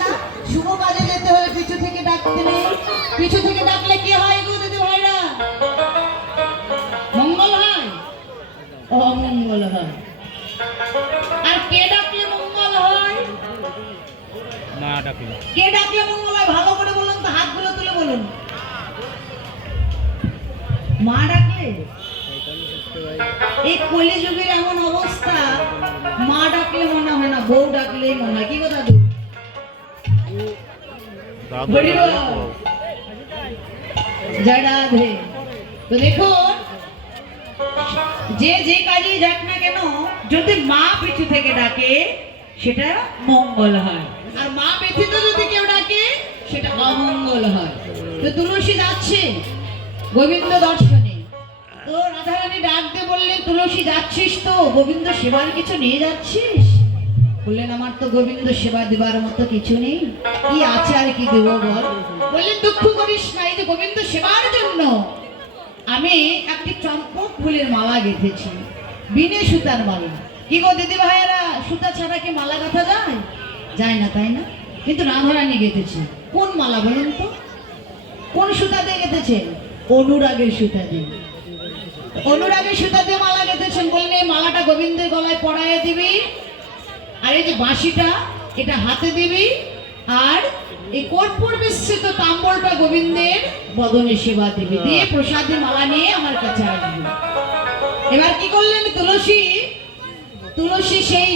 না শুভ কাজে যেতে হলে পিছু থেকে ডাকতে নেই। পিছু থেকে ডাকলে কি হয় গো দিদি ভাইরা? মঙ্গল হয়, অমঙ্গল হয়। আর কে ডাকলে মঙ্গল হয়? মা ডাকলে। কে ডাকলে মঙ্গল হয়? ভালো করে বলুন তো, হাতগুলো তুলে বলুন। মা ডাকলে। এই কলিযুগের এমন অবস্থা, মা ডাকলে মনে হয় না, বউ ডাকলেই মনে হয়। কি কথা দাদু? জয় রাধে। তো দেখুন, যে যে কাজে যাক না কেন, যদি মা পিছু থেকে ডাকে সেটা মঙ্গল হয়, আর মা ব্যতীত যদি কেউ ডাকে সেটা অমঙ্গল হয়। তো তুলসী যাচ্ছে গোবিন্দ দর্শনে, তো রাধারানী ডাক দিয়ে বললেন, তুলসী যাচ্ছিস তো গোবিন্দ সেবার কিছু নিয়ে যাচ্ছিস? বললেন, আমার তো গোবিন্দ সেবা দেবার মতো কিছু নেই, কি আছে আর কি দেবো বল? বললেন, দুঃখ করিস না, এই যে গোবিন্দ সেবার জন্য আমি একটি চম্পক ফুলের মালা গেঁথেছি, বিনে সুতার মালা। কি গো দিদি ভাইয়েরা, সুতা ছাড়া কি মালা গাঁথা যায়? যায় না, তাই না? কিন্তু রাধারানী গেঁথেছি কোন মালা বলুন তো? কোন সুতা দিয়ে গেঁথেছেন? অনুরাগের সুতা দিয়ে। অনুরাগের সুতা দিয়ে মালা গেঁথেছেন। বললেন, এই মালাটা গোবিন্দের গলায় পরাইয়ে দিবি, আর এই যে বাঁশিটা এটা হাতে দিবি, আর এই কর্পূর মিশ্রিত তাম্বলটা গোবিন্দের বদনে সেবা দিবি, দিয়ে প্রসাদের মালা নিয়ে আমার কাছে আসবি। এবার কি করলেন তুলসী সেই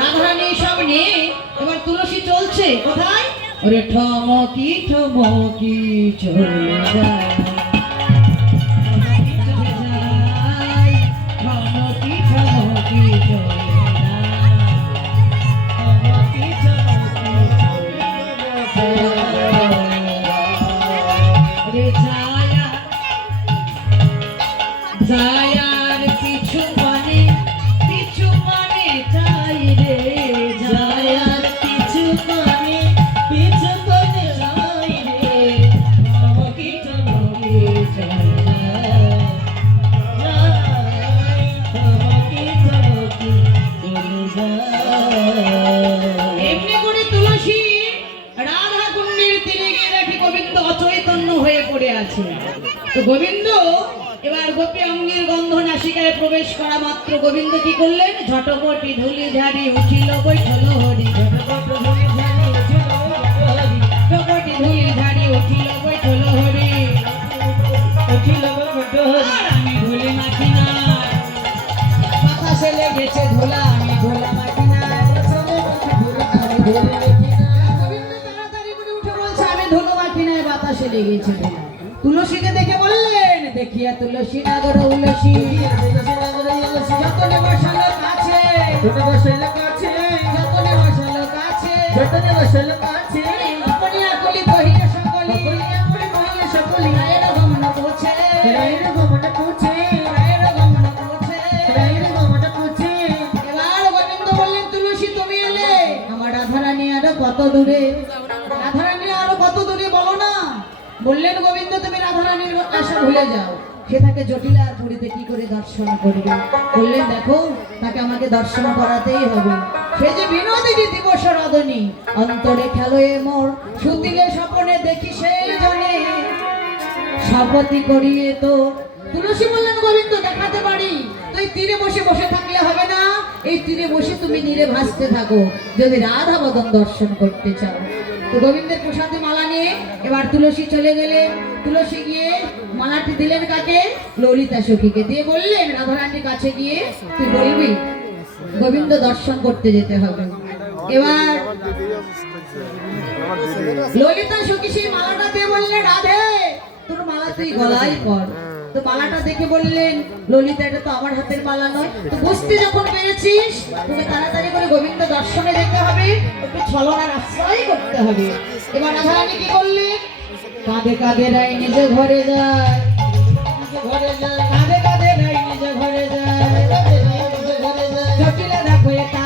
রাধারানী সব নিয়ে এবার তুলসী চলছে কোথায়? ওরে ঠমকি ঠমকি চলে যায়, ঠমকি ঠমকি চলে যায়ার পিছু মানে চাই রে, যায়ার পিছু মানে চাই রে, ঠমকি ঠমকি চলে যায়, ঠমকি ঠমকি চলে যায়। এমনি করে তুলসী রাধা কুণ্ডের তীরে গিয়ে দেখে গোবিন্দ অচৈতন্য হয়ে পড়ে আছে। তো গোবিন্দ এবার গোপী অঙ্গের গন্ধ নাসিকায় প্রবেশ করা মাত্র গোবিন্দ কি করলেন? ঝটপটি ধুলি ঝাড়ি উঠিল বৈঠল হরি, ঝটপটি ধুলি ঝাড়ি উঠিল বৈঠল হরি, আর আমি ধুলি মাখি না, বাতাসে লেগেছে ধুলা, আমি ধুলা মাখি না। গোবিন্দ তাড়াতাড়ি করে উঠে বলছে, আমি ধুলো মাখি না, বাতাসে লেগেছে ধুলা। তুলসীকে দেখে বললেন, দেখিয়া তুলসী নাগর উলসী, যতনে বসালো কাছে, যতনে বসালো কাছে, আপনি আকলি কহিয়া সকলি, রায়ের গমন পৌঁছে, এবার গোবিন্দ বললেন, তুলসী তুমি এলে, আমার রাধারানী আরো কত দূরে? রাধারানী আরো কত দূরে বলো না? বললেন, গোবিন্দ তুমি রাধারানীর আশা ভুলে যাও, সে তাকে জটিলার পুরীতে কি করে দর্শন করবে? বললেন, দেখো তাকে আমাকে দর্শন করাতেই হবে, সে যে বিনোদিনী দিবস রদনী, অন্তরে খেলোয়ে মোর, সুতিলে স্বপনে দেখি সেই জনে, শপথি করিয়ে তো। তুলসী বললেন, গোবিন্দ দেখাতে পারি, তুই তীরে বসে বসে থাকলে হবে না, এই তীরে বসে তুমি নীরে ভাসতে থাকো যদি রাধা বদন দর্শন করতে চাও। তো গোবিন্দের প্রসাদে মালা নিয়ে এবার তুলসী চলে গেলেন। তুলসী গিয়ে মালাটি দিলেন কাকে? ললিতা সখীকে, দিয়ে বললেন, রাধারানীর কাছে গিয়ে তুই বলবি গোবিন্দ দর্শন করতে যেতে হবে। এবার ললিতা সখী সেই মালাটা দিয়ে বললেন, রাধে তোর মালা তুই গলায় পর। তো মালাটা দেখে বললেন, ললিতা এটা তো আমার হাতের মালা নয়, তো বুঝতে যখন পেরেছিস তোকে তাড়াতাড়ি করে গোবিন্দ দর্শনে যেতে হবে, একটু ছলনার আশ্রয় করতে হবে। এবার রাধারানী কি করলেন? কাঁধে কাঁধে রাই নিজ ঘরে যায়, কাঁধে কাঁধে রাই নিজ ঘরে যায়, জটিলা দেখো এটা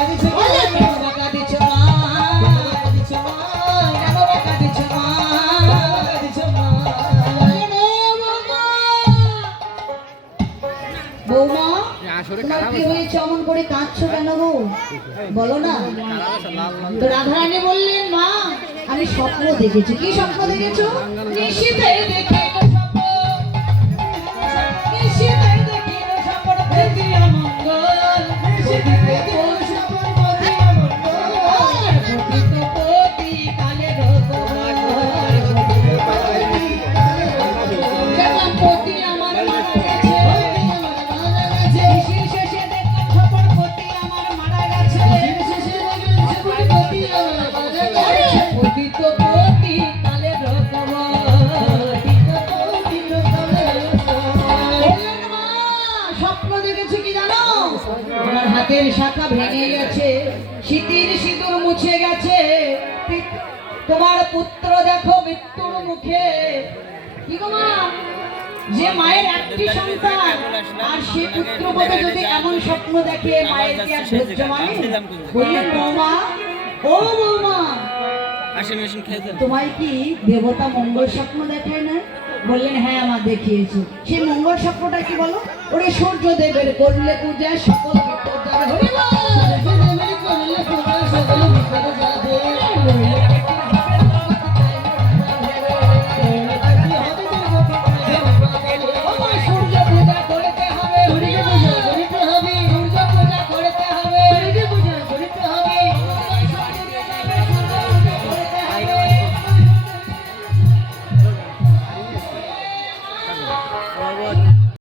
That is কি হয়েছে অমন করে কাঁদছো কেন গো? বলো না। তো রাধারানী বললেন, মা আমি স্বপ্ন দেখেছি। কি স্বপ্ন দেখেছো? নিশীথে দেখিলো স্বপ্ন, নিশীথে দেখিলো স্বপ্ন দেখিয়া মঙ্গল, নিশীথে দেখিলো স্বপ্ন দেখিয়া মঙ্গল, আর পতিত পতি কালে রঘুবর, দেখলাম পতি আমার মারা গেছে, নিশীর শেষে দেখলাম স্বপন পতি আমার মারা গেছে, পতিত পতি কালে রঘুবর। বললেন, মা স্বপ্ন দেখেছি কি জানো? আমার হাতের শাখা ভেঙে গেছে, শীতির সিঁদুর মুছে গেছে, তোমার পুত্র দেখো মৃত্যুর মুখে। কি গো মা, যে মায়ের একটি সন্তান আর সে পুত্রবধূ যদি এমন স্বপ্ন দেখে, মায়ের কি আর ধৈর্য মানে? বললেন, বৌমা ও বৌমা, তোমায় কি দেবতা মঙ্গল স্বপ্ন দেখায় না? বললেন, হ্যাঁ আমার দেখিয়েছে। সেই মঙ্গল স্বপ্নটা কি বলো? ওরে সূর্য দেবের করলে পূজা সকল বিপদ যাবে। হরি বল। সূর্য দেবের করলে পূজা সকল বিপদ যাবে।